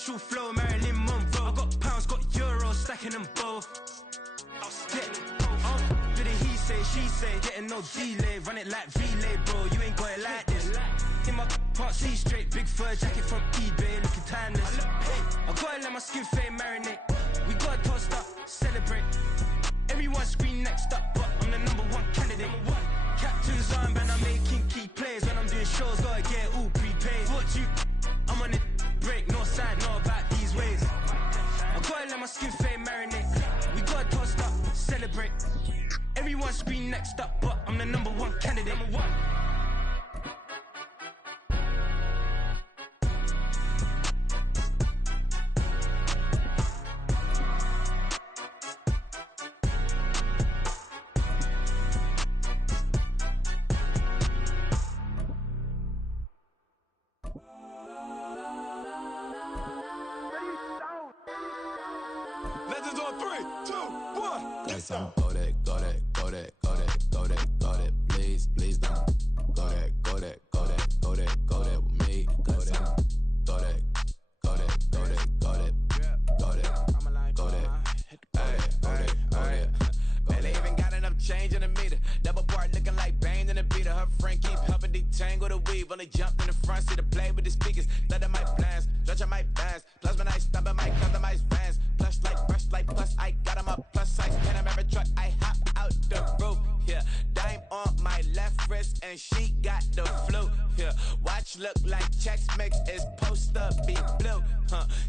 Presidential flow, Marilyn Monroe. I got pounds, got euros, stacking them both. Do the he say, she say, getting no delay. Run it like relay, bro, you ain't got it like this. In my part, see straight, big fur jacket from eBay, looking timeless. I gotta let my skin fade marinate. We gotta toast up, celebrate. Everyone scream next up, but I'm the #1 candidate. Captain's armband, I'm making key plays. When I'm doing shows, gotta get it all prepaid. What you, I'm on it, break, no sign, know about these ways. I gotta let my skin fade marinate. We gotta toast up, celebrate. Everyone scream next up, but I'm the #1 candidate. Legends on 3, 2, 1. Got some go that, go that, go that, go that, go that, go that. Please, please don't go that, go that, go that, go that, go that with me. Go that, go that, go that, go that, go that, go that, go that, go that. Man, they even got enough change in the meter. Double part looking like Bane in the beater. Her friend keep helping detangle the weave. Only jumped in the front seat to play with the speakers. Let them might blast, stretch my bands. Plus when I stop at my customized vans. Plush like brush like plus I got them up plus size. Panamera truck, I hop out the roof. Yeah, dime on my left wrist and she got the flu. Yeah, watch look like checks mix is post up be blue.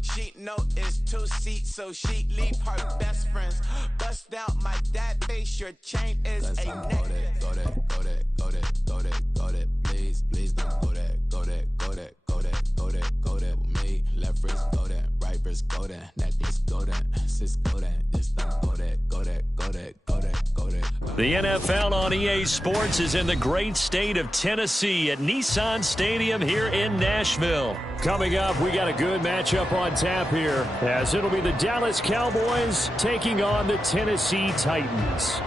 She know it's 2 seats, so she leave her best friends. Bust out my dad face, your chain is a necklace. Go that, go that, go that, go that, go that. Please, please don't go that, go that, go that, go that, go that, go that with me. Left wrist go that, right wrist go that, necklace go that, sis go that, this don't go that, go that, go that, go that, go that. The NFL on EA Sports is in the great state of Tennessee at Nissan Stadium here in Nashville. Coming up, we got a good matchup on tap here, as it'll be the Dallas Cowboys taking on the Tennessee Titans.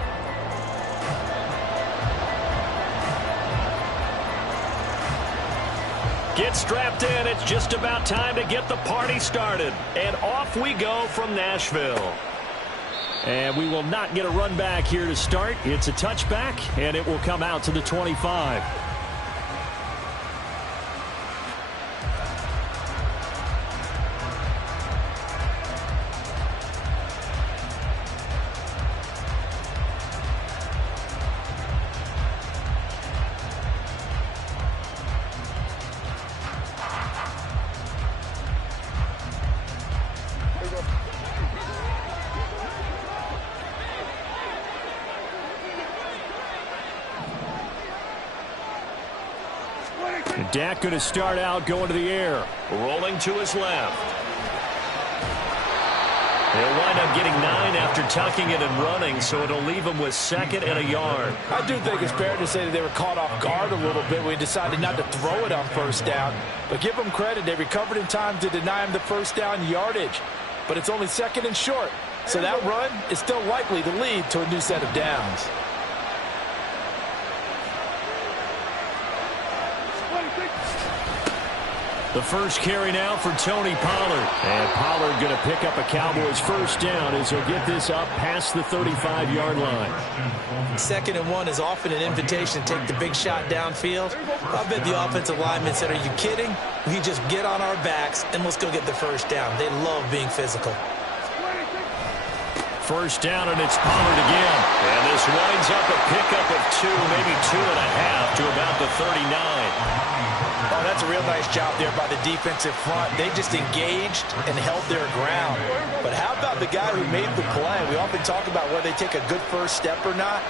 Get strapped in. It's just about time to get the party started. And off we go from Nashville. And we will not get a run back here to start. It's a touchback, and it will come out to the 25. Dak going to start out going to the air. Rolling to his left. He'll wind up getting 9 after tucking it and running, so it'll leave him with 2nd and a yard. I do think it's fair to say that they were caught off guard a little bit when we decided not to throw it on first down. But give them credit. They recovered in time to deny him the first down yardage. But it's only 2nd and short. So that run is still likely to lead to a new set of downs. The first carry now for Tony Pollard. And Pollard going to pick up a Cowboys first down as he'll get this up past the 35-yard line. 2nd and 1 is often an invitation to take the big shot downfield. I bet the offensive linemen said, are you kidding? We just get on our backs and let's go get the first down. They love being physical. First down, and it's Pollard again. And this winds up a pickup of 2, maybe 2.5 to about the 39. Oh, that's a real nice job there by the defensive front. They just engaged and held their ground. But how about the guy who made the play? We often talk about whether they take a good first step or not.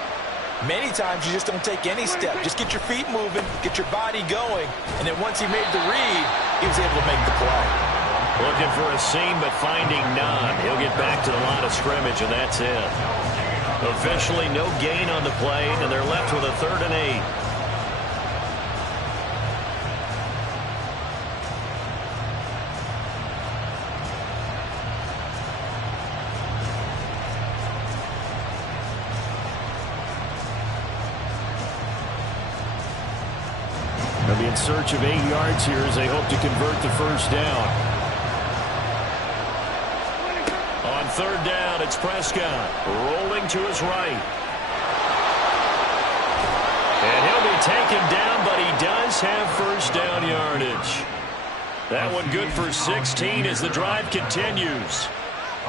Many times you just don't take any step. Just get your feet moving, get your body going. And then once he made the read, he was able to make the play. Looking for a seam, but finding none. He'll get back to the line of scrimmage, and that's it. Officially no gain on the play, and they're left with a 3rd and 8. They'll be in search of 8 yards here as they hope to convert the first down. On third down, it's Prescott rolling to his right. And he'll be taken down, but he does have first down yardage. That one good for 16 as the drive continues.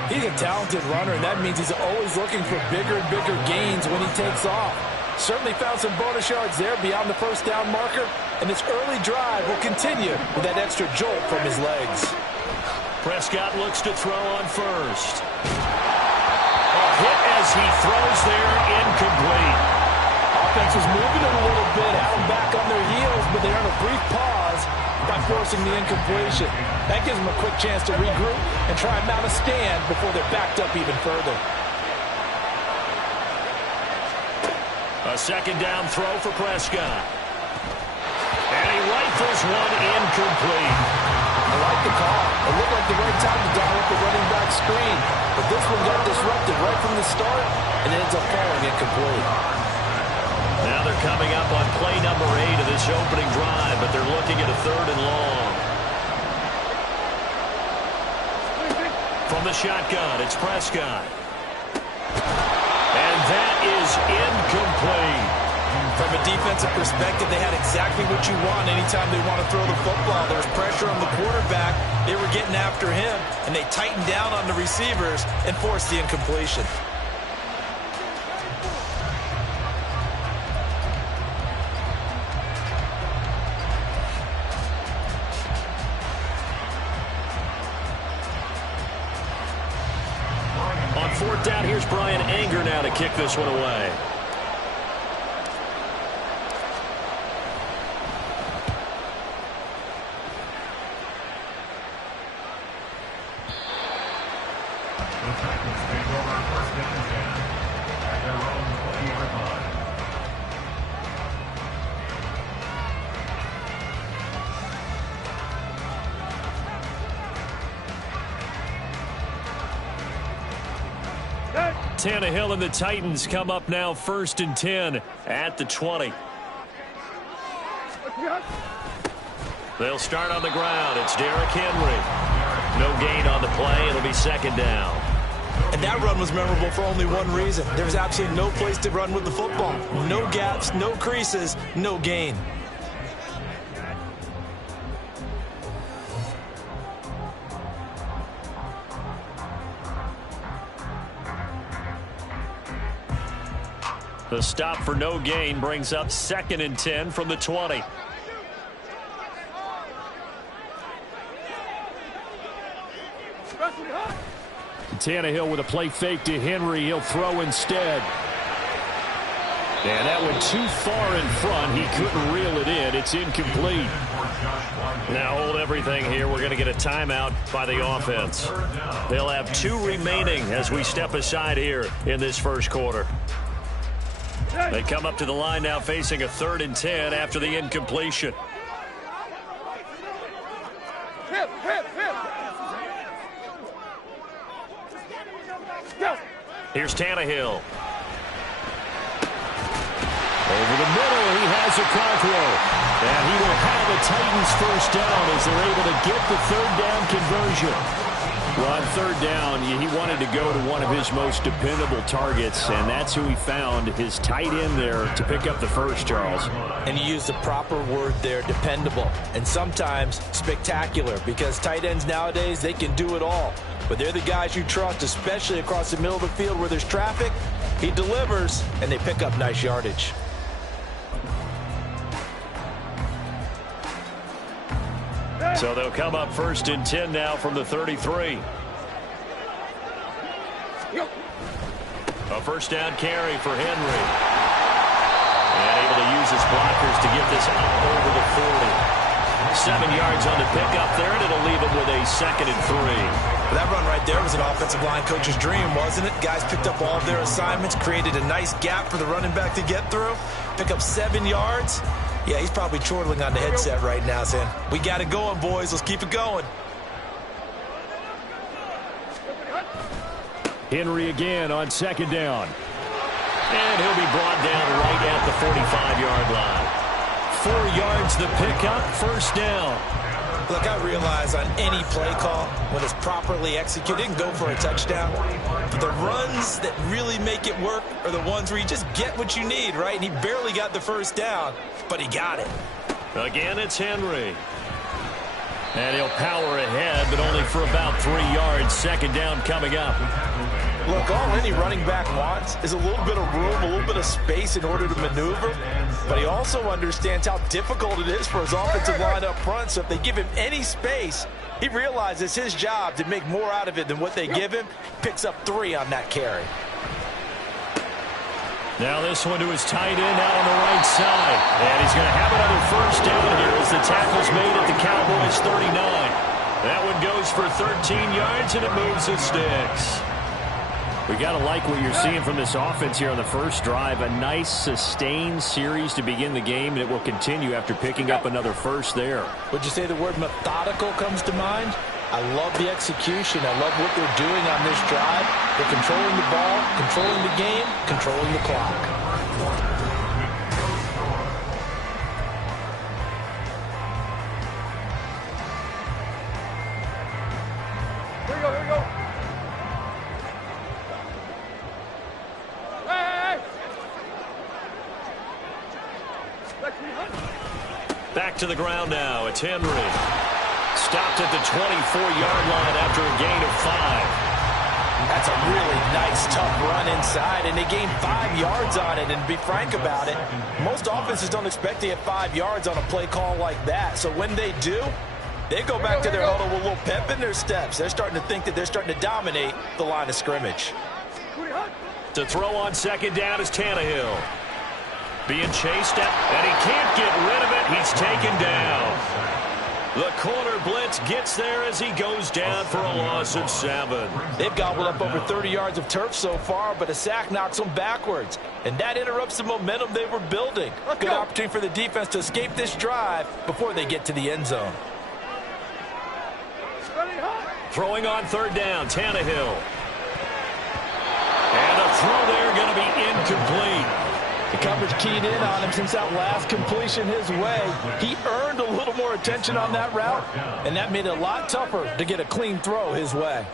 He's a talented runner, and that means he's always looking for bigger and bigger gains when he takes off. Certainly found some bonus yards there beyond the first down marker, and this early drive will continue with that extra jolt from his legs. Prescott looks to throw on first. A hit as he throws there, incomplete. Offense was moving it a little bit, had them back on their heels, but they earned a brief pause by forcing the incompletion. That gives them a quick chance to regroup and try and mount a stand before they're backed up even further. A second down throw for Prescott. And he rifles one incomplete. I like the call. It looked like the right time to dial up the running back screen. But this one got disrupted right from the start, and it ends up falling incomplete. Now they're coming up on play number 8 of this opening drive, but they're looking at a third and long. From the shotgun, it's Prescott. And that is incomplete. From a defensive perspective, they had exactly what you want anytime they want to throw the football. There was pressure on the quarterback. They were getting after him, and they tightened down on the receivers and forced the incompletion. On fourth down, here's Brian Anger now to kick this one away. Tannehill and the Titans come up now 1st and 10 at the 20. They'll start on the ground. It's Derrick Henry. No gain on the play. It'll be second down. And that run was memorable for only one reason. There was absolutely no place to run with the football. No gaps, no creases, no gain. The stop for no gain brings up 2nd and 10 from the 20. Tannehill with a play fake to Henry. He'll throw instead. And that went too far in front. He couldn't reel it in. It's incomplete. Now hold everything here. We're going to get a timeout by the offense. They'll have 2 remaining as we step aside here in this first quarter. They come up to the line now facing a 3rd and 10 after the incompletion. Here's Tannehill. Over the middle, he has a control. And he will have a Titans first down as they're able to get the 3rd down conversion. Well, on 3rd down, he wanted to go to one of his most dependable targets, and that's who he found, his tight end there, to pick up the first, Charles. And he used the proper word there, dependable, and sometimes spectacular, because tight ends nowadays, they can do it all. But they're the guys you trust, especially across the middle of the field where there's traffic. He delivers, and they pick up nice yardage. So they'll come up 1st and 10 now from the 33. A first down carry for Henry. And able to use his blockers to get this up over the 40. 7 yards on the pickup there, and it'll leave him with a 2nd and 3. That run right there was an offensive line coach's dream, wasn't it? Guys picked up all of their assignments, created a nice gap for the running back to get through, pick up 7 yards. Yeah, he's probably chortling on the headset right now saying, we got it going, boys. Let's keep it going. Henry again on 2nd down. And he'll be brought down right at the 45-yard line. 4 yards the pickup, first down. Look, I realize on any play call, when it's properly executed, it can go for a touchdown. But the runs that really make it work are the ones where you just get what you need, right? And he barely got the first down, but he got it. Again, it's Henry. And he'll power ahead, but only for about 3 yards. Second down coming up. Look, all any running back wants is a little bit of room, a little bit of space in order to maneuver. But he also understands how difficult it is for his offensive line up front. So if they give him any space, he realizes his job to make more out of it than what they give him. Picks up 3 on that carry. Now this one to his tight end out on the right side. And he's going to have another first down here as the tackle's made at the Cowboys' 39. That one goes for 13 yards, and it moves the sticks. We got to like what you're seeing from this offense here on the first drive. A nice, sustained series to begin the game, and it will continue after picking up another first there. Would you say the word methodical comes to mind? I love the execution. I love what they're doing on this drive. They're controlling the ball, controlling the game, controlling the clock. Back to the ground now. It's Henry. Stopped at the 24-yard line after a gain of 5. That's a really nice, tough run inside, and they gained 5 yards on it. And to be frank about it, most offenses don't expect to get 5 yards on a play call like that. So when they do, they go back to their huddle with a little pep in their steps. They're starting to think that they're starting to dominate the line of scrimmage. To throw on second down is Tannehill. Being chased at, and he can't get rid of it. He's taken down. The corner blitz gets there as he goes down for a loss of 7. They've gobbled up over 30 yards of turf so far, but a sack knocks them backwards. And that interrupts the momentum they were building. Good opportunity for the defense to escape this drive before they get to the end zone. Throwing on third down, Tannehill. And a throw there going to be incomplete. The coverage keyed in on him since that last completion his way. He earned a little more attention on that route, and that made it a lot tougher to get a clean throw his way.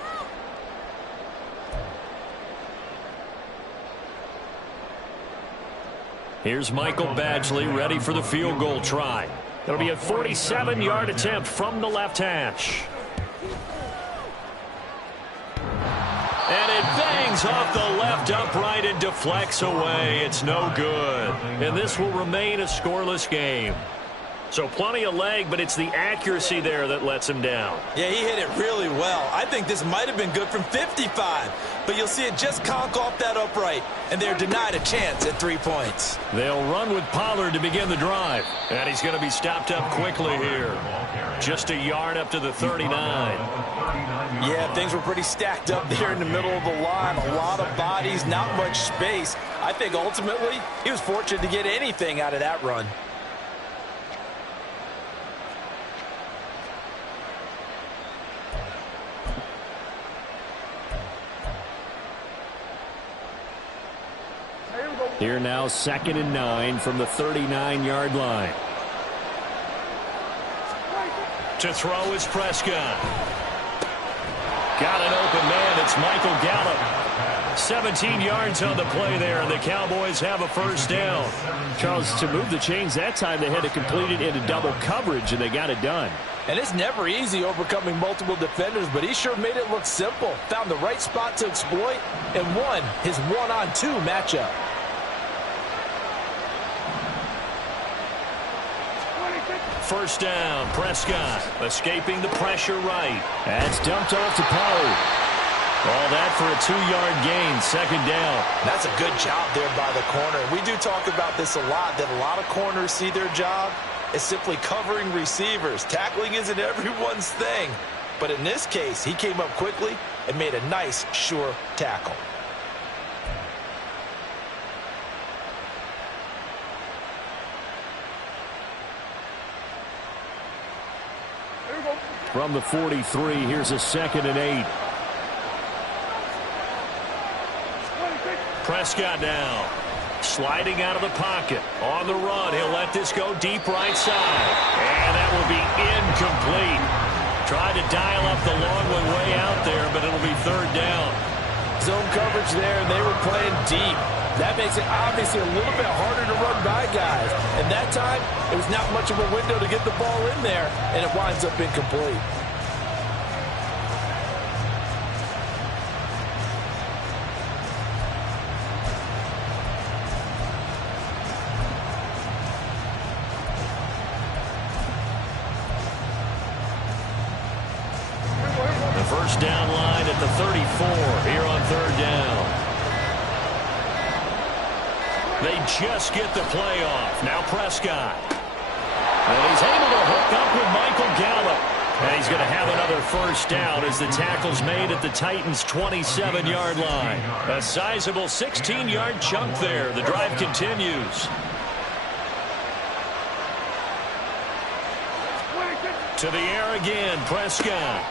Here's Michael Badgley ready for the field goal try. It'll be a 47-yard attempt from the left hash. And it bangs off the left upright and deflects away. It's no good. And this will remain a scoreless game. So plenty of leg, but it's the accuracy there that lets him down. Yeah, he hit it really well. I think this might have been good from 55. But you'll see it just conk off that upright, and they're denied a chance at 3 points. They'll run with Pollard to begin the drive. And he's going to be stopped up quickly here. Just a yard up to the 39. Yeah, things were pretty stacked up there in the middle of the line. A lot of bodies, not much space. I think ultimately he was fortunate to get anything out of that run. Here now, 2nd and 9 from the 39-yard line. To throw is Prescott. Got an open man. It's Michael Gallup. 17 yards on the play there, and the Cowboys have a first down. Charles, to move the chains that time, they had to complete it into double coverage, and they got it done. And it's never easy overcoming multiple defenders, but he sure made it look simple. Found the right spot to exploit and won his one-on-two matchup. First down, Prescott escaping the pressure right. That's dumped off to Pollard. All that for a 2-yard gain, second down. That's a good job there by the corner. We do talk about this a lot, that a lot of corners see their job as simply covering receivers. Tackling isn't everyone's thing. But in this case, he came up quickly and made a nice, sure tackle. From the 43, here's a 2nd and 8. Prescott now. Sliding out of the pocket. On the run, he'll let this go deep right side. And that will be incomplete. Tried to dial up the long one way out there, but it'll be third down. Zone coverage there, and they were playing deep. That makes it obviously a little bit harder to run by guys. And that time, it was not much of a window to get the ball in there, and it winds up incomplete. First down line at the 34 here on third down. They just get the play off. Now Prescott. And he's able to hook up with Michael Gallup. And he's going to have another first down as the tackle's made at the Titans' 27-yard line. A sizable 16-yard chunk there. The drive continues. To the air again, Prescott.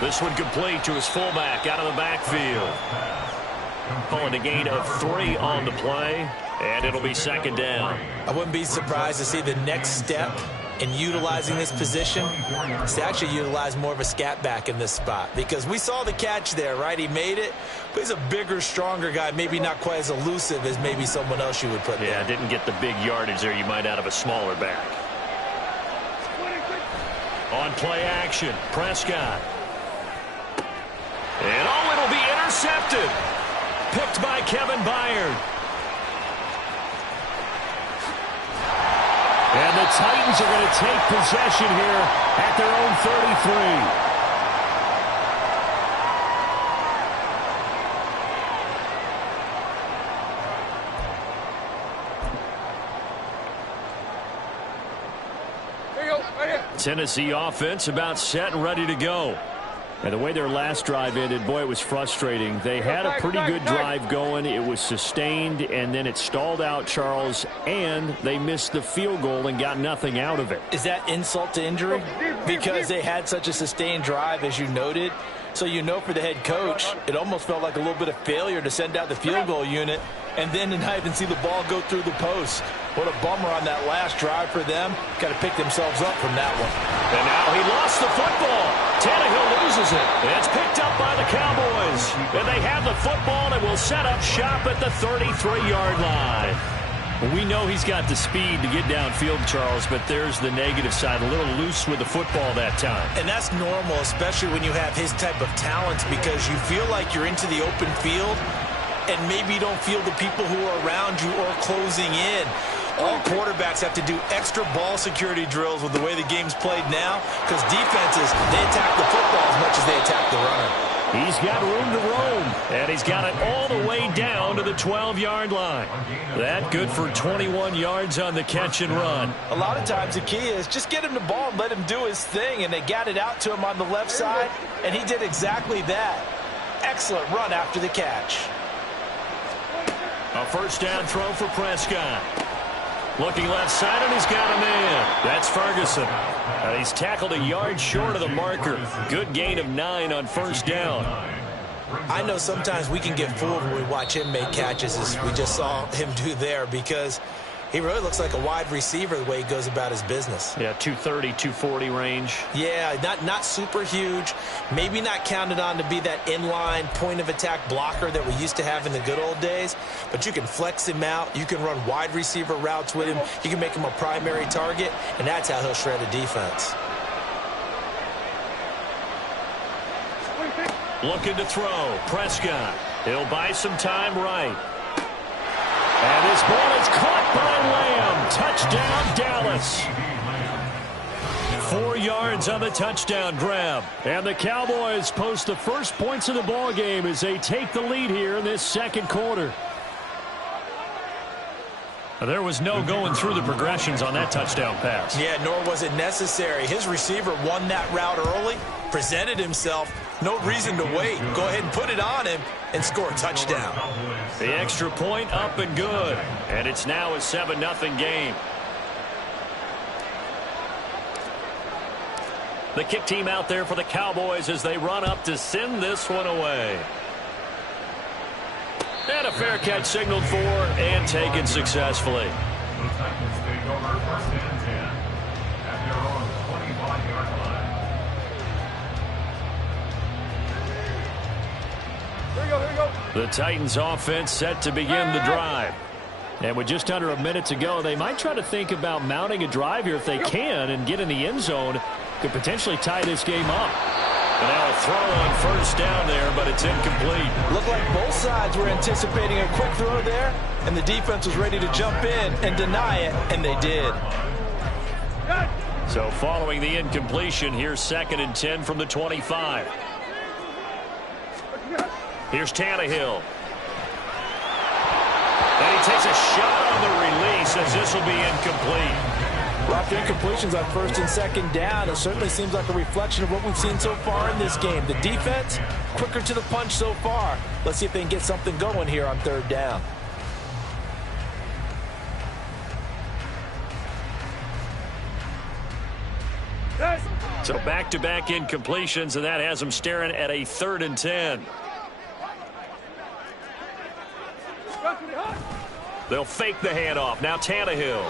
This one complete to his fullback out of the backfield. Calling a gain of 3 on the play, and it'll be second down. I wouldn't be surprised to see the next step in utilizing this position is to actually utilize more of a scat back in this spot, because we saw the catch there, right? He made it, but he's a bigger, stronger guy, maybe not quite as elusive as maybe someone else you would put there. Yeah, didn't get the big yardage there you might out of a smaller back. On play action, Prescott. And oh, it'll be intercepted. Picked by Kevin Byard. And the Titans are going to take possession here at their own 33. Tennessee offense about set and ready to go. And the way their last drive ended, boy, it was frustrating. They had a pretty good drive going. It was sustained, and then it stalled out, Charles, and they missed the field goal and got nothing out of it. Is that insult to injury? Because they had such a sustained drive, as you noted. So you know for the head coach, it almost felt like a little bit of failure to send out the field goal unit and then to not even see the ball go through the post. What a bummer on that last drive for them. Got to pick themselves up from that one. And now he lost the football. Tannehill loses it. It's picked up by the Cowboys. And they have the football and will set up shop at the 33-yard line. Well, we know he's got the speed to get downfield, Charles, but there's the negative side. A little loose with the football that time. And that's normal, especially when you have his type of talent, because you feel like you're into the open field and maybe you don't feel the people who are around you or closing in. All quarterbacks have to do extra ball security drills with the way the game's played now, because defenses, they attack the football as much as they attack the runner. He's got room to roam, and he's got it all the way down to the 12-yard line. That good for 21 yards on the catch and run. A lot of times the key is just get him the ball and let him do his thing, and they got it out to him on the left side, and he did exactly that. Excellent run after the catch. A first down throw for Prescott. Looking left side, and he's got a man. That's Ferguson. And he's tackled a yard short of the marker. Good gain of 9 on first down. I know sometimes we can get fooled when we watch him make catches, as we just saw him do there, because he really looks like a wide receiver the way he goes about his business. Yeah, 230, 240 range. Yeah, not super huge. Maybe not counted on to be that inline point-of-attack blocker that we used to have in the good old days. But you can flex him out. You can run wide receiver routes with him. You can make him a primary target, and that's how he'll shred a defense. Looking to throw. Prescott. He'll buy some time right. And this ball is caught by Lamb. Touchdown, Dallas. 4 yards on the touchdown grab. And the Cowboys post the first points of the ball game as they take the lead here in this second quarter. There was no going through the progressions on that touchdown pass. Yeah, nor was it necessary. His receiver won that route early, presented himself. No reason to wait. Go ahead and put it on him and score a touchdown. The extra point up and good. And it's now a 7-0 game. The kick team out there for the Cowboys as they run up to send this one away. And a fair catch signaled for and taken successfully. The Titans take over 1st and 10 at their own 25-yard line. Here we go. The Titans offense set to begin the drive. And with just under a minute to go, they might try to think about mounting a drive here if they can and get in the end zone. Could potentially tie this game up. And now a throw on first down there, but it's incomplete. Looked like both sides were anticipating a quick throw there, and the defense was ready to jump in and deny it, and they did. So following the incompletion, here's 2nd and 10 from the 25. Here's Tannehill. And he takes a shot on the release as this will be incomplete. Rough incompletions on 1st and 2nd down. It certainly seems like a reflection of what we've seen so far in this game. The defense, quicker to the punch so far. Let's see if they can get something going here on 3rd down. So back-to-back incompletions, and that has them staring at a 3rd and 10. They'll fake the handoff. Now Tannehill.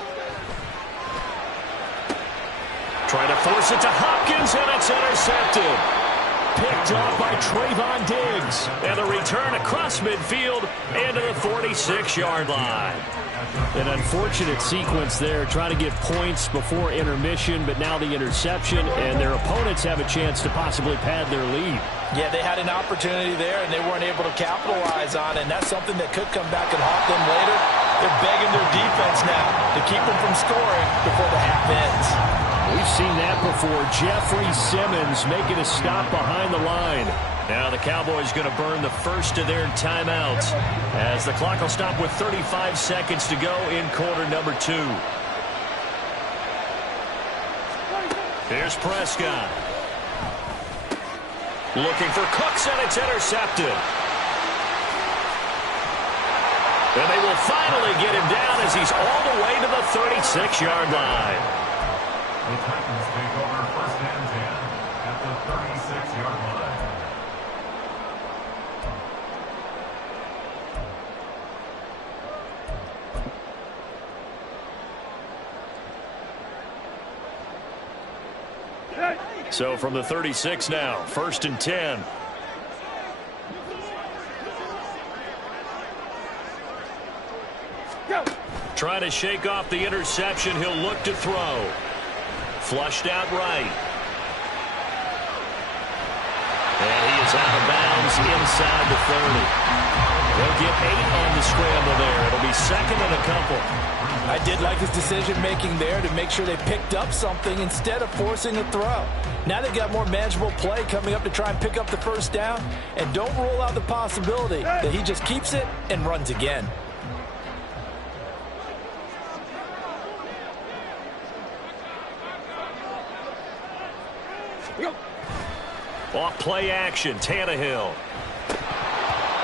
Trying to force it to Hopkins, and it's intercepted. Picked off by Trayvon Diggs. And the return across midfield into the 46-yard line. An unfortunate sequence there, trying to get points before intermission, but now the interception, and their opponents have a chance to possibly pad their lead. Yeah, they had an opportunity there, and they weren't able to capitalize on it, and that's something that could come back and haunt them later. They're begging their defense now to keep them from scoring before the half ends. We've seen that before. Jeffrey Simmons making a stop behind the line. Now the Cowboys going to burn the first of their timeouts as the clock will stop with 35 seconds to go in quarter number 2. Here's Prescott. Looking for Cooks, and it's intercepted. And they will finally get him down as he's all the way to the 36-yard line. The Titans take over 1st and 10 at the 36-yard line. So from the 36 now, 1st and 10. Trying to shake off the interception. He'll look to throw. Flushed out right. And he is out of bounds inside the 30. They'll get 8 on the scramble there. It'll be 2nd and a couple. I did like his decision-making there to make sure they picked up something instead of forcing a throw. Now they've got more manageable play coming up to try and pick up the first down. And don't rule out the possibility that he just keeps it and runs again. Off play action, Tannehill.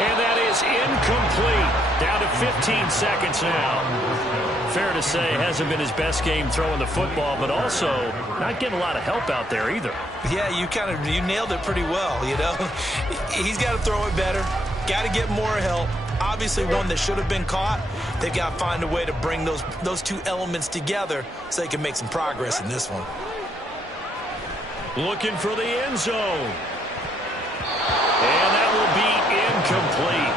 And that is incomplete. Down to 15 seconds now. Fair to say, hasn't been his best game throwing the football, but also not getting a lot of help out there either. Yeah, you nailed it pretty well, you know. He's got to throw it better. Got to get more help. Obviously one that should have been caught. They've got to find a way to bring those two elements together so they can make some progress in this one. Looking for the end zone. And that will be incomplete.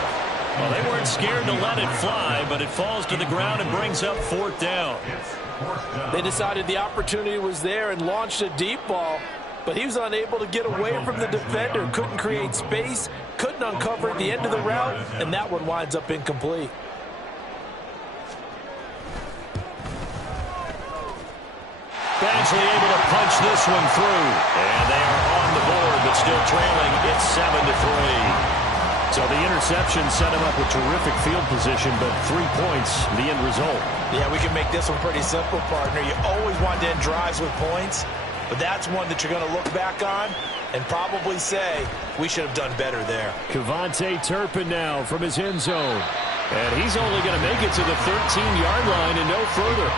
Well, they weren't scared to let it fly, but it falls to the ground and brings up 4th down. They decided the opportunity was there and launched a deep ball, but he was unable to get away from the defender, couldn't create space, couldn't uncover at the end of the route, and that one winds up incomplete. Badgley able to punch this one through. And they are on the board, but still trailing. It's 7-3. So the interception set him up with terrific field position, but 3 points, the end result. Yeah, we can make this one pretty simple, partner. You always want to end drives with points, but that's one that you're going to look back on and probably say, we should have done better there. Kevontae Turpin now from his end zone. And he's only going to make it to the 13-yard line and no further.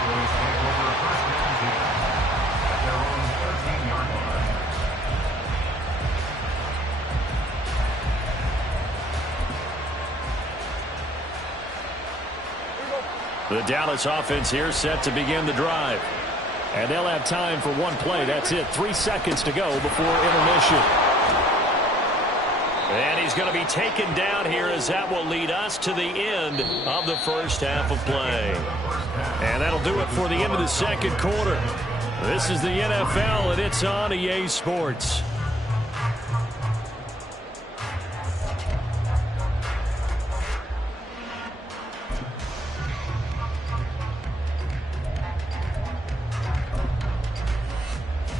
The Dallas offense here set to begin the drive. And they'll have time for one play. That's it. 3 seconds to go before intermission. And he's going to be taken down here as that will lead us to the end of the first half of play. And that'll do it for the end of the second quarter. This is the NFL, and it's on EA Sports.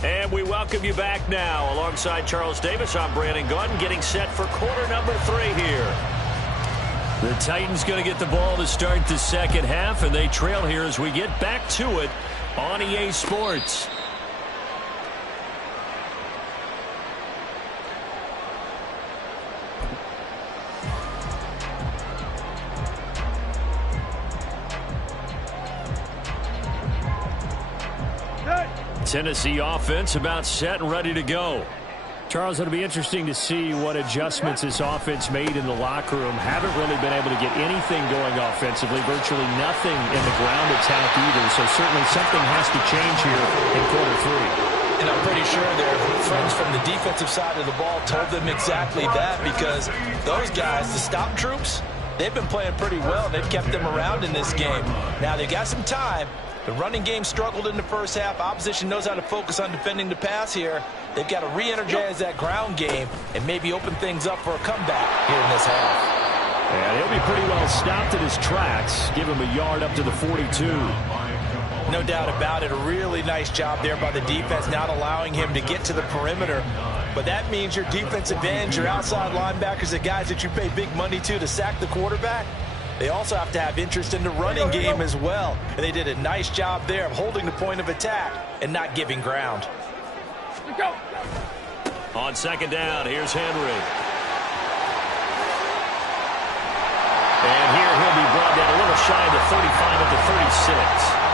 And we welcome you back now. Alongside Charles Davis, I'm Brandon Gaudin, getting set for quarter number 3 here. The Titans going to get the ball to start the second half, and they trail here as we get back to it on EA Sports. Tennessee offense about set and ready to go. Charles, it'll be interesting to see what adjustments this offense made in the locker room. Haven't really been able to get anything going offensively, virtually nothing in the ground attack either. So certainly something has to change here in quarter 3. And I'm pretty sure their friends from the defensive side of the ball told them exactly that, because those guys, the stop troops, they've been playing pretty well. They've kept them around in this game. Now they've got some time. The running game struggled in the first half. Opposition knows how to focus on defending the pass here. They've got to re-energize that ground game and maybe open things up for a comeback here in this half. And he'll be pretty well stopped in his tracks. Give him a yard up to the 42. No doubt about it. A really nice job there by the defense, not allowing him to get to the perimeter. But that means your defensive ends, your outside linebackers, the guys that you pay big money to sack the quarterback, they also have to have interest in the running game as well. And they did a nice job there of holding the point of attack and not giving ground. On second down, here's Henry. And here he'll be brought down a little shy of the 35 at the 36.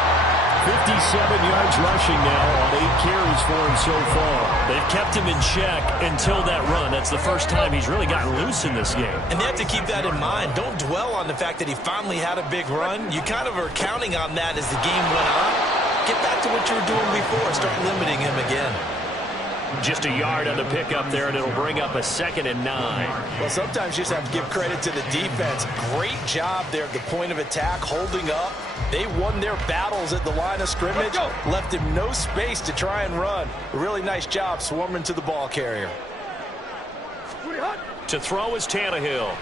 57 yards rushing now on 8 carries for him so far. They've kept him in check until that run. That's the first time he's really gotten loose in this game. And they have to keep that in mind. Don't dwell on the fact that he finally had a big run. You kind of are counting on that as the game went on. Get back to what you were doing before. Start limiting him again. Just a yard on the pickup there, and it'll bring up a 2nd and 9. Well, sometimes you just have to give credit to the defense. Great job there at the point of attack, holding up. They won their battles at the line of scrimmage, left him no space to try and run. A really nice job swarming to the ball carrier. To throw is Tannehill.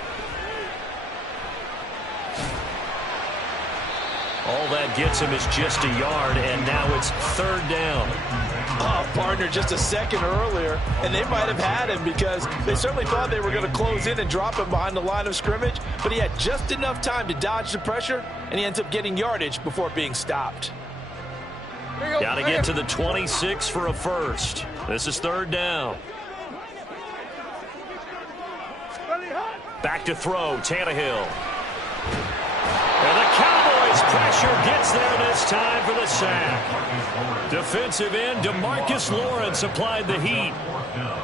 All that gets him is just a yard, and now it's 3rd down. Oh, partner, just a second earlier, and they might have had him because they certainly thought they were going to close in and drop him behind the line of scrimmage, but he had just enough time to dodge the pressure, and he ends up getting yardage before being stopped. Got to get to the 26 for a first. This is 3rd down. Back to throw, Tannehill. And the Cowboys pressure gets there this time for the sack. Defensive end DeMarcus Lawrence applied the heat.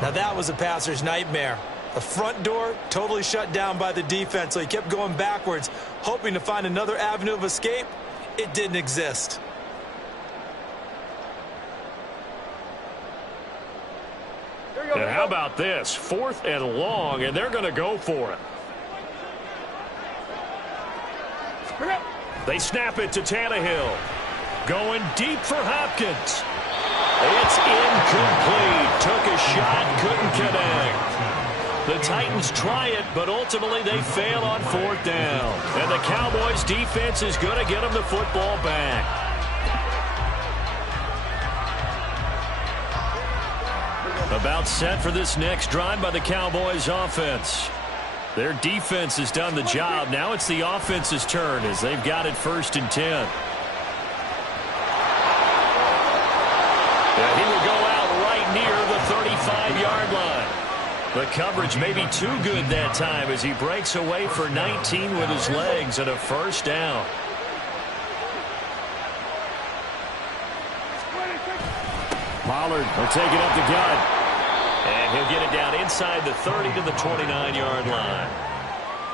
Now that was a passer's nightmare. The front door totally shut down by the defense, so he kept going backwards, hoping to find another avenue of escape. It didn't exist. And how about this? 4th and long, and they're going to go for it. They snap it to Tannehill. Going deep for Hopkins. It's incomplete. Took a shot, couldn't connect. The Titans try it, but ultimately they fail on 4th down. And the Cowboys defense is going to get them the football back. About set for this next drive by the Cowboys offense. Their defense has done the job. Now it's the offense's turn as they've got it 1st and 10. And he will go out right near the 35-yard line. The coverage may be too good that time as he breaks away for 19 with his legs and a 1st down. Pollard will take it up the gut. And he'll get it down inside the 30 to the 29-yard line.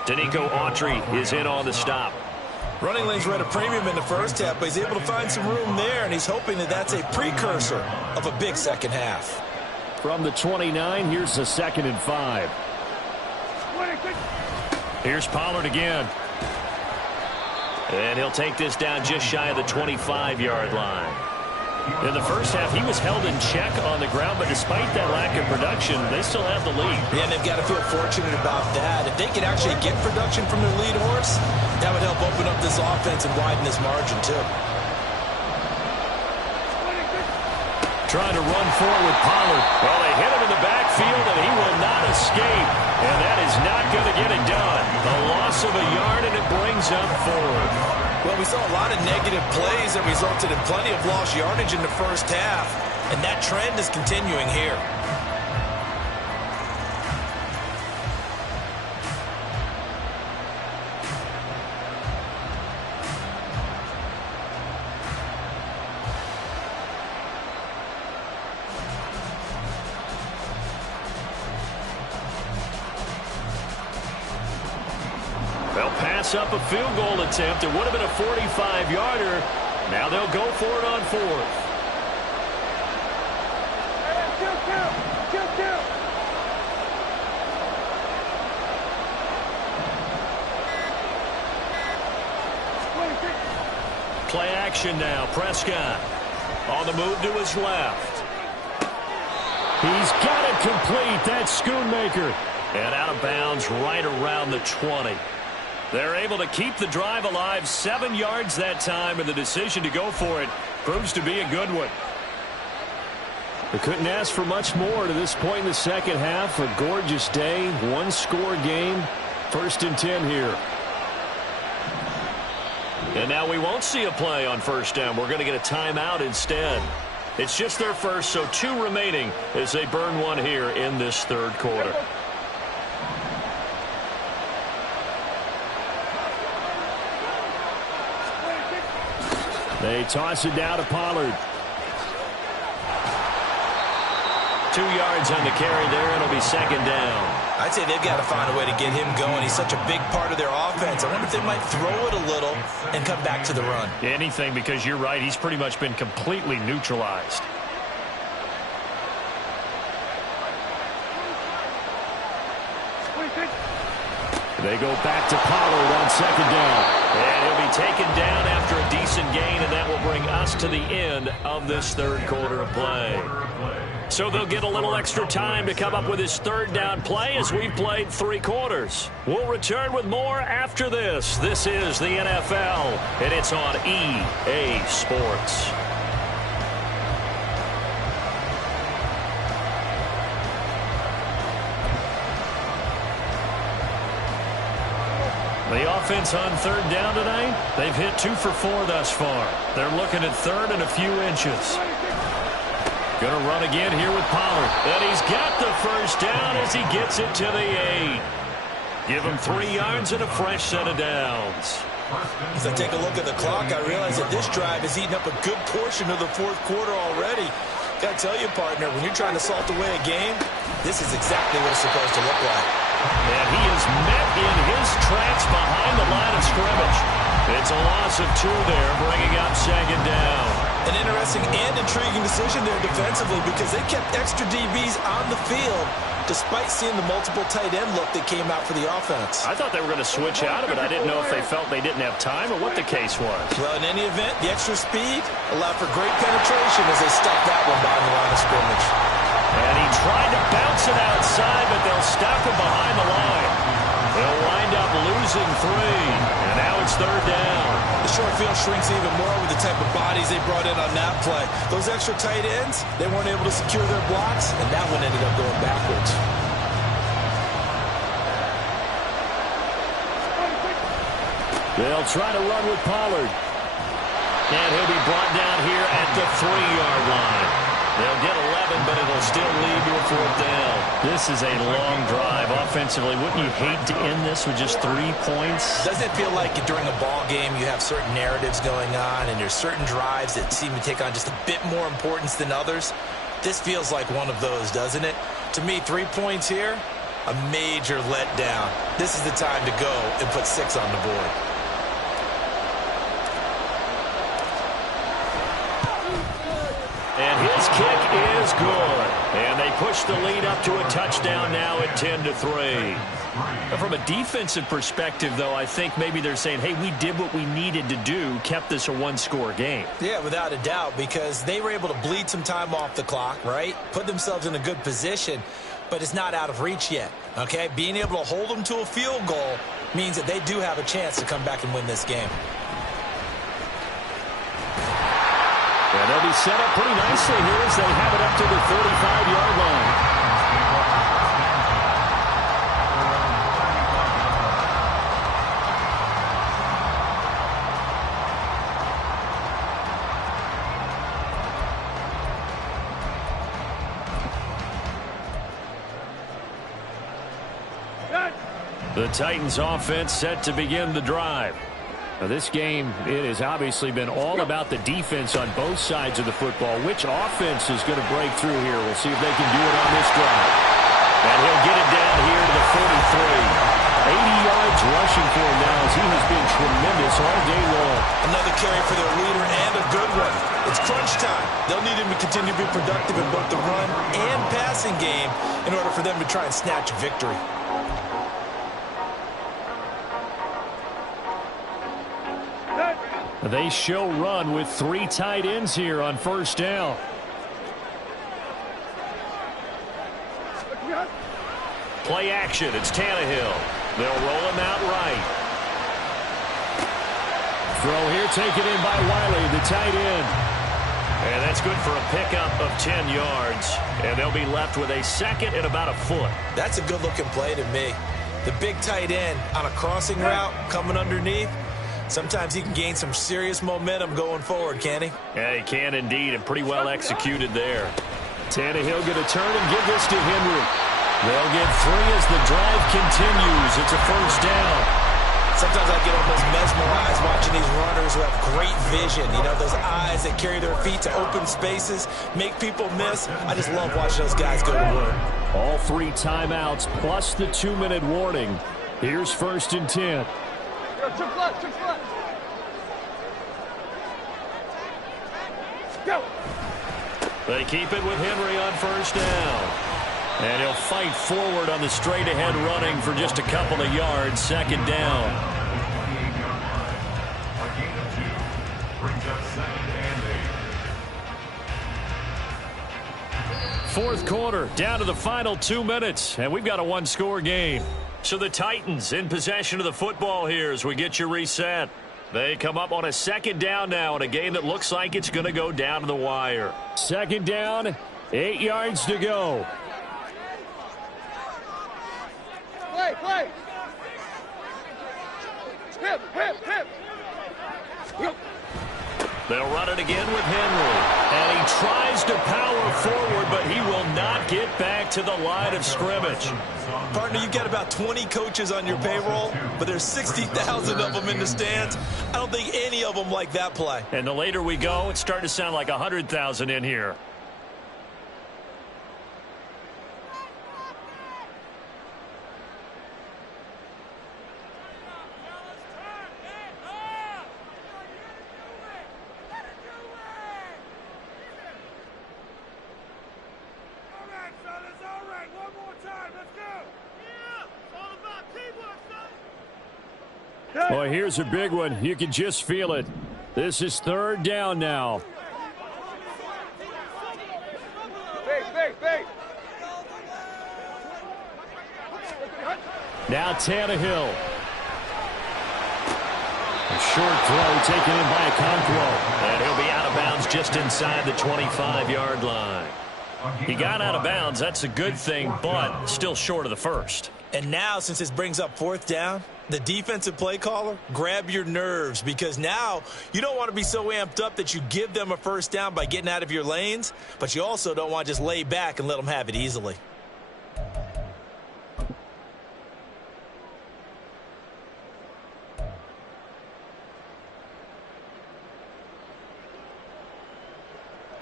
Danico Autry is in on the stop. Running lanes were at a premium in the first half, but he's able to find some room there, and he's hoping that that's a precursor of a big second half. From the 29, here's the 2nd and 5. Here's Pollard again. And he'll take this down just shy of the 25-yard line. In the first half, he was held in check on the ground, but despite that lack of production, they still have the lead. Yeah, and they've got to feel fortunate about that. If they could actually get production from their lead horse, that would help open up this offense and widen this margin, too. Trying to run forward with Pollard. Well, they hit him in the backfield, and he will not escape. And that is not going to get it done. The loss of a yard, and it brings up 4. Well, we saw a lot of negative plays that resulted in plenty of lost yardage in the first half, and that trend is continuing here. They'll pass up a field goal attempt. It would have been a 45-yarder. Now they'll go for it on 4th. Play action now. Prescott on the move to his left. He's got it complete. That's Schoonmaker. And out of bounds right around the 20. They're able to keep the drive alive, 7 yards that time, and the decision to go for it proves to be a good one. They couldn't ask for much more to this point in the second half. A gorgeous day, 1-score game, 1st and 10 here. And now we won't see a play on 1st down. We're going to get a timeout instead. It's just their first, so 2 remaining as they burn one here in this 3rd quarter. They toss it down to Pollard. 2 yards on the carry there. It'll be 2nd down. I'd say they've got to find a way to get him going. He's such a big part of their offense. I wonder if they might throw it a little and come back to the run. Anything, because you're right. He's pretty much been completely neutralized. They go back to Pollard on 2nd down. And he'll be taken down after a decent gain, and that will bring us to the end of this 3rd quarter of play. So they'll get a little extra time to come up with his 3rd down play as we've played 3 quarters. We'll return with more after this. This is the NFL, and it's on EA Sports. The offense on 3rd down tonight, they've hit 2 for 4 thus far. They're looking at 3rd and a few inches. Going to run again here with Pollard. And he's got the 1st down as he gets it to the 8. Give him 3 yards and a fresh set of downs. As I take a look at the clock, I realize that this drive has eaten up a good portion of the 4th quarter already. Got to tell you, partner, when you're trying to salt away a game, this is exactly what it's supposed to look like. And he is met in his tracks behind the line of scrimmage. It's a loss of 2 there, bringing up 2nd down. An interesting and intriguing decision there defensively because they kept extra DBs on the field despite seeing the multiple tight end look that came out for the offense. I thought they were going to switch out of it. I didn't know if they felt they didn't have time or what the case was. Well, in any event, the extra speed allowed for great penetration as they stuffed that one behind the line of scrimmage. And he tried to bounce it outside, but they'll stop him behind the line. They'll wind up losing 3, and now it's 3rd down. The short field shrinks even more with the type of bodies they brought in on that play. Those extra tight ends, they weren't able to secure their blocks, and that one ended up going backwards. They'll try to run with Pollard. And he'll be brought down here at the 3-yard line. They'll get 11, but it'll still lead to a 4th down. This is a long drive offensively. Wouldn't you hate to end this with just 3 points? Doesn't it feel like during a ball game you have certain narratives going on and there's certain drives that seem to take on just a bit more importance than others? This feels like one of those, doesn't it? To me, 3 points here, a major letdown. This is the time to go and put 6 on the board. push the lead up to a touchdown now at 10-3. From a defensive perspective, though, I think maybe they're saying, hey, we did what we needed to do, kept this a one-score game. Yeah, without a doubt, because they were able to bleed some time off the clock, right? Put themselves in a good position, but it's not out of reach yet, okay? Being able to hold them to a field goal means that they do have a chance to come back and win this game. And they'll be set up pretty nicely here as they have it up to the 35-yard line. The Titans offense set to begin the drive. Now this game, it has obviously been all about the defense on both sides of the football. Which offense is going to break through here? We'll see if they can do it on this drive. And he'll get it down here to the 43. 80 yards rushing for him now as he has been tremendous all day long. Another carry for their leader and a good one. It's crunch time. They'll need him to continue to be productive in both the run and passing game in order for them to try and snatch a victory. They show run with 3 tight ends here on first down. Play action. It's Tannehill. They'll roll him out right. Throw here taken in by Wiley, the tight end. And that's good for a pickup of 10 yards. And they'll be left with a second and about a foot. That's a good-looking play to me. The big tight end on a crossing route coming underneath. Sometimes he can gain some serious momentum going forward, can he? Yeah, he can indeed, and pretty well executed there. Tannehill going to turn and give this to Henry. They'll get 3 as the drive continues. It's a first down. Sometimes I get almost mesmerized watching these runners who have great vision. You know, those eyes that carry their feet to open spaces, make people miss. I just love watching those guys go to work. All 3 timeouts plus the 2-minute warning. Here's 1st and 10. They keep it with Henry on first down. And he'll fight forward on the straight-ahead running for just a couple of yards. Second down. Fourth quarter, down to the final 2 minutes, and we've got a one-score game. So the Titans in possession of the football here as we get you reset. They come up on a second down now in a game that looks like it's going to go down to the wire. Second down, 8 yards to go. Play. Hip. They'll run it again with Henry. And he tries to power forward, but he will not get back to the line of scrimmage. Partner, you got about 20 coaches on your payroll, but there's 60,000 of them in the stands. I don't think any of them like that play. And the later we go, it's starting to sound like 100,000 in here. Boy, here's a big one. You can just feel it. This is third down now. Now Tannehill. A short throw taken in by Okonkwo. And he'll be out of bounds just inside the 25-yard line. He got out of bounds. That's a good thing, but still short of the first. And now, since this brings up fourth down, the defensive play caller, grab your nerves, because now you don't want to be so amped up that you give them a first down by getting out of your lanes, but you also don't want to just lay back and let them have it easily.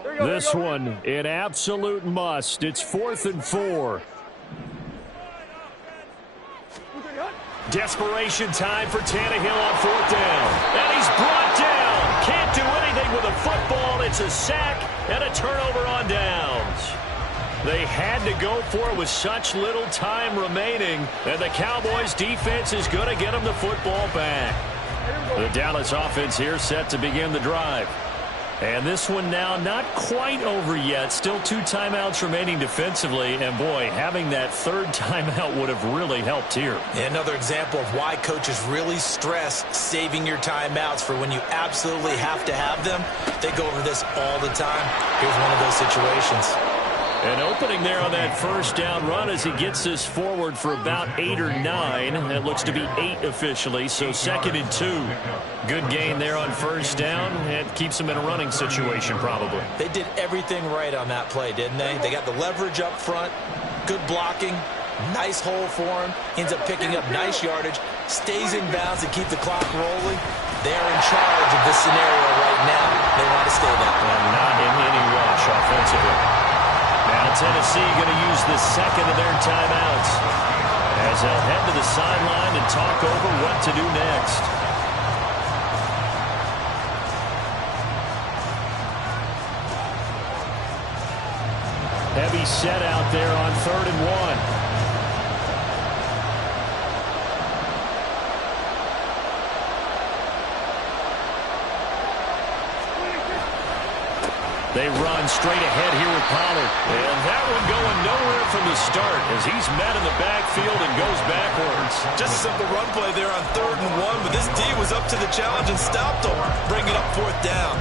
This one, an absolute must. It's 4th and 4. Desperation time for Tannehill on 4th down. And he's brought down. Can't do anything with a football. It's a sack and a turnover on downs. They had to go for it with such little time remaining, and the Cowboys' defense is going to get them the football back. The Dallas offense here set to begin the drive. And this one now not quite over yet. Still 2 timeouts remaining defensively. And, boy, having that 3rd timeout would have really helped here. Another example of why coaches really stress saving your timeouts for when you absolutely have to have them. They go over this all the time. Here's one of those situations. An opening there on that 1st down run as he gets this forward for about 8 or 9. It looks to be 8 officially, so 2nd and 2. Good gain there on 1st down. It keeps them in a running situation probably. They did everything right on that play, didn't they? They got the leverage up front, good blocking, nice hole for him, ends up picking up nice yardage, stays in bounds to keep the clock rolling. They're in charge of this scenario right now. They want to stay that way. And not in any rush offensively. Now Tennessee going to use the 2nd of their timeouts as they'll head to the sideline and talk over what to do next. Heavy set out there on 3rd and 1. They run straight ahead here with Pollard. And that one going nowhere from the start as he's met in the backfield and goes backwards. Just a simple run play there on 3rd and 1, but this D was up to the challenge and stopped him, bringing up 4th down.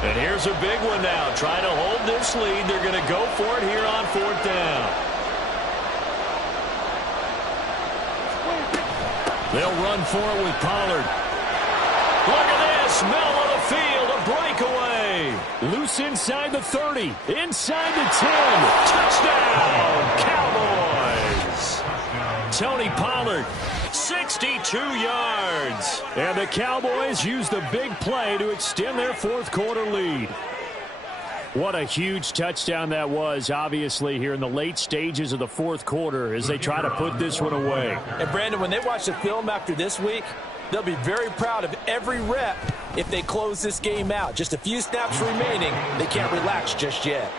And here's a big one now. Trying to hold this lead. They're going to go for it here on 4th down. They'll run for it with Pollard. Look at this. Middle of the field. A breakaway. Loose inside the 30. Inside the 10. Touchdown. Cowboys. Tony Pollard. 62 yards. And the Cowboys use the big play to extend their 4th quarter lead. What a huge touchdown that was, obviously, here in the late stages of the 4th quarter as they try to put this one away. And, Brandon, when they watch the film after this week, they'll be very proud of every rep if they close this game out. Just a few snaps remaining. They can't relax just yet.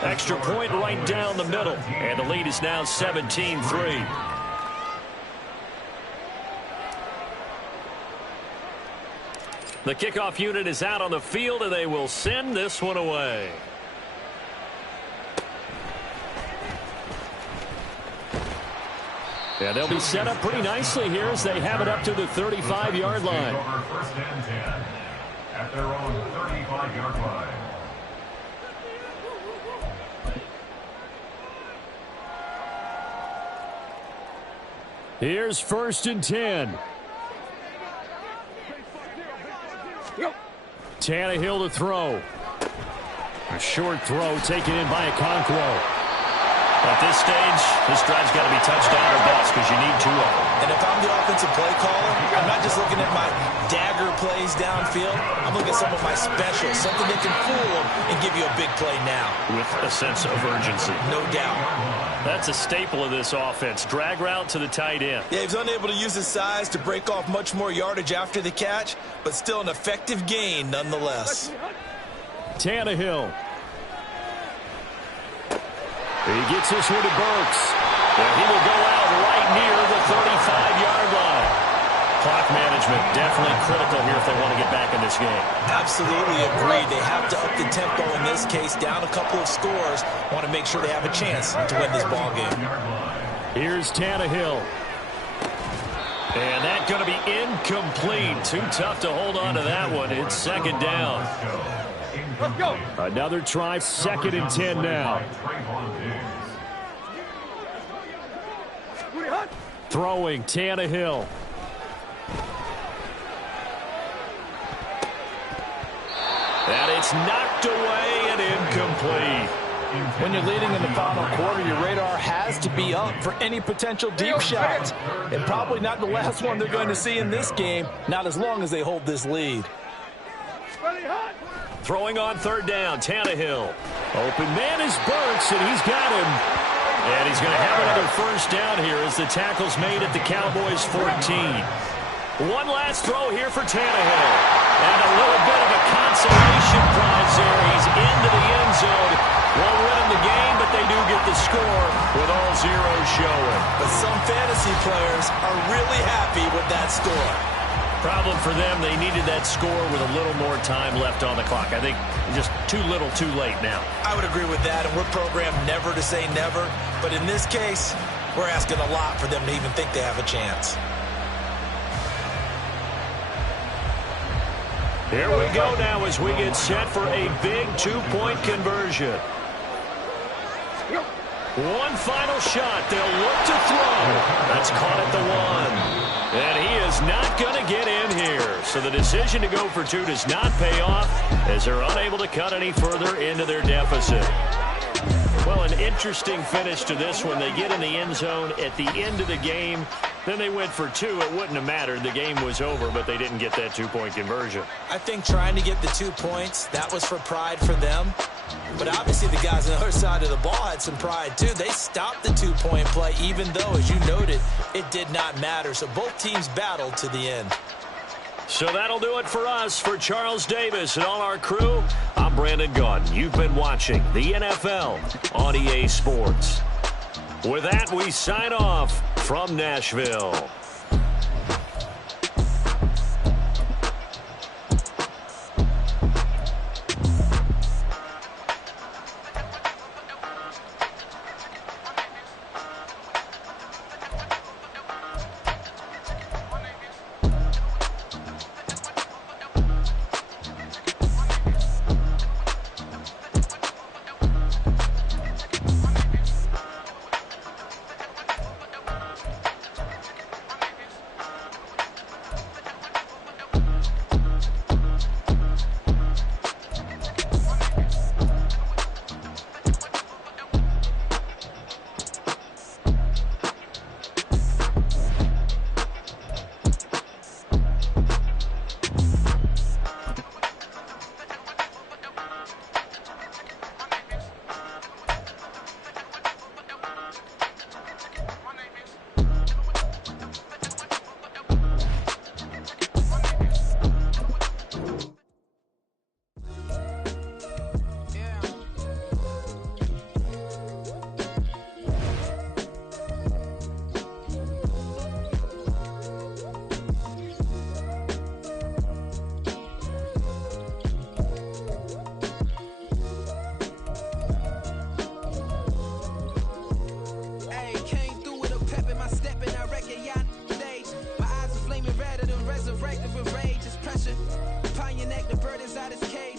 Extra point right down the middle. And the lead is now 17-3. The kickoff unit is out on the field, and they will send this one away. Yeah, they'll be set up pretty nicely here as they have it up to the 35-yard line. First and 10 at their own 35-yard line. Here's 1st and 10. Tannehill to throw. A short throw taken in by Okonkwo. At this stage, this drive's got to be touchdown or bust because you need 2 of them. And if I'm the offensive play caller, I'm not just looking at my dagger plays downfield. I'm looking at some of my specials, something that can fool them and give you a big play now. With a sense of urgency. No doubt. That's a staple of this offense. Drag route to the tight end. Yeah, he's unable to use his size to break off much more yardage after the catch, but still an effective gain nonetheless. Tannehill. He gets this one to Burks. And he will go out right near the 35-yard line. Clock management definitely critical here if they want to get back in this game. Absolutely agreed. They have to up the tempo in this case, down a couple of scores. Want to make sure they have a chance to win this ball game. Here's Tannehill. And that's going to be incomplete. Too tough to hold on to that one. It's 2nd down. Let's go. Another try, 2nd and 10 now. Throwing, Tannehill. And it's knocked away and incomplete. When you're leading in the final quarter, your radar has to be up for any potential deep shots. And probably not the last one they're going to see in this game, not as long as they hold this lead. Throwing on third down, Tannehill. Open man is Burks, and he's got him. And he's going to have another first down here as the tackle's made at the Cowboys 14. One last throw here for Tannehill. And a little bit of a consolation prize there. He's into the end zone. Won't win him the game, but they do get the score with all zeros showing. But some fantasy players are really happy with that score. Problem for them, they needed that score with a little more time left on the clock. I think just too little, too late now. I would agree with that, and we're programmed never to say never. But in this case, we're asking a lot for them to even think they have a chance. Here we go now as we get set for a big two-point conversion. One final shot. They'll look to throw. That's caught at the one. And he is not going to get in here. So the decision to go for two does not pay off as they're unable to cut any further into their deficit. Well, an interesting finish to this one. They get in the end zone at the end of the game. Then they went for two. It wouldn't have mattered. The game was over, but they didn't get that two-point conversion. I think trying to get the 2 points, that was for pride for them. But obviously the guys on the other side of the ball had some pride too. They stopped the 2-point play, even though, as you noted, it did not matter. So both teams battled to the end. So that'll do it for us. For Charles Davis and all our crew, I'm Brandon Gaudin. You've been watching the NFL on EA Sports. With that, we sign off from Nashville. Resurrected with rage, it's pressure. Upon your neck, the bird is out his cage.